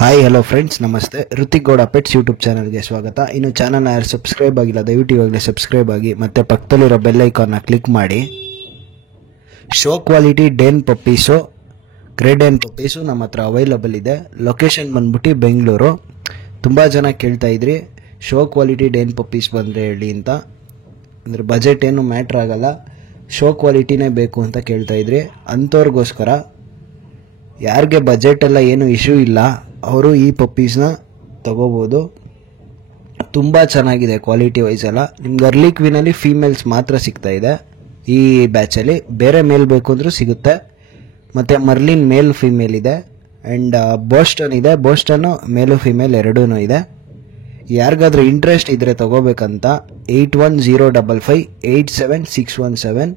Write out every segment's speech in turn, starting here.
Hi hello friends, ನಮಸ್ತೆ. Hrithik Gowda pets YouTube ಚಾನಲ್ಗೆ ಸ್ವಾಗತ. ಇನ್ನು ಚಾನಲ್ನ ಯಾರು ಸಬ್ಸ್ಕ್ರೈಬ್ ಆಗಿಲ್ಲ ದಯವಿಟ್ಟು ಇವಾಗಲೇ ಸಬ್ಸ್ಕ್ರೈಬ್ ಆಗಿ ಮತ್ತು ಪಕ್ಕದಲ್ಲಿರೋ ಬೆಲ್ ಐಕಾನ್ನ ಕ್ಲಿಕ್ ಮಾಡಿ. Show quality Dane puppies, grade Dane puppies ನಮ್ಮ ಹತ್ರ ಅವೈಲಬಲ್ ಇದೆ. ಲೊಕೇಶನ್ ಬಂದ್ಬಿಟ್ಟು ಬೆಂಗಳೂರು. ತುಂಬ ಜನ ಕೇಳ್ತಾ ಇದ್ರಿ ಶೋ ಕ್ವಾಲಿಟಿ ಡೇನ್ ಪಪ್ಪೀಸ್ ಬಂದರೆ ಹೇಳಿ ಅಂತ. ಅಂದರೆ ಬಜೆಟ್ ಏನು ಮ್ಯಾಟ್ರ್ ಆಗಲ್ಲ, ಶೋ ಕ್ವಾಲಿಟಿನೇ ಬೇಕು ಅಂತ ಕೇಳ್ತಾ ಇದ್ರಿ. ಅಂಥವ್ರಿಗೋಸ್ಕರ ಯಾರಿಗೆ ಬಜೆಟ್ ಎಲ್ಲ ಏನು ಇಶ್ಯೂ ಇಲ್ಲ ಅವರು ಈ ಪಪ್ಪೀಸ್ನ ತಗೋಬೋದು. ತುಂಬ ಚೆನ್ನಾಗಿದೆ ಕ್ವಾಲಿಟಿ ವೈಸ್ ಎಲ್ಲ. ನಿಮ್ಗೆ ಅರ್ಲಿ ಕ್ವೀನಲ್ಲಿ ಫೀಮೇಲ್ಸ್ ಮಾತ್ರ ಸಿಗ್ತಾ ಇದೆ ಈ ಬ್ಯಾಚಲ್ಲಿ. ಬೇರೆ ಮೇಲ್ ಬೇಕು ಅಂದರೂ ಸಿಗುತ್ತೆ. ಮತ್ತು ಮರ್ಲಿನ್ ಮೇಲ್ ಫೀಮೇಲ್ ಇದೆ ಆ್ಯಂಡ್ ಬೋಸ್ಟನ್ ಇದೆ. ಬೋಸ್ಟನ್ನು ಮೇಲು ಫೀಮೇಲ್ ಎರಡೂ ಇದೆ. ಯಾರಿಗಾದ್ರೂ ಇಂಟ್ರೆಸ್ಟ್ ಇದ್ದರೆ ತಗೋಬೇಕಂತ 8105587617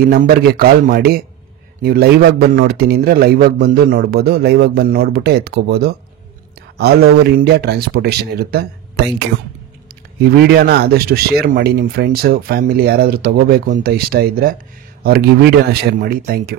ಈ ನಂಬರ್ಗೆ ಕಾಲ್ ಮಾಡಿ. ನೀವು ಲೈವಾಗಿ ಬಂದು ನೋಡ್ತೀನಿ ಅಂದರೆ ಲೈವಾಗಿ ಬಂದು ನೋಡ್ಬೋದು. ಲೈವಾಗಿ ಬಂದು ನೋಡ್ಬಿಟ್ಟೆ ಎತ್ಕೋಬೋದು. ಆಲ್ ಓವರ್ ಇಂಡಿಯಾ ಟ್ರಾನ್ಸ್ಪೋರ್ಟೇಷನ್ ಇರುತ್ತೆ. Thank you. ಈ ವಿಡಿಯೋನ ಆದಷ್ಟು ಶೇರ್ ಮಾಡಿ. ನಿಮ್ಮ ಫ್ರೆಂಡ್ಸು ಫ್ಯಾಮಿಲಿ ಯಾರಾದರೂ ತಗೋಬೇಕು ಅಂತ ಇಷ್ಟ ಇದ್ದರೆ ಅವ್ರಿಗೆ ಈ ವಿಡಿಯೋನ ಶೇರ್ ಮಾಡಿ. Thank you.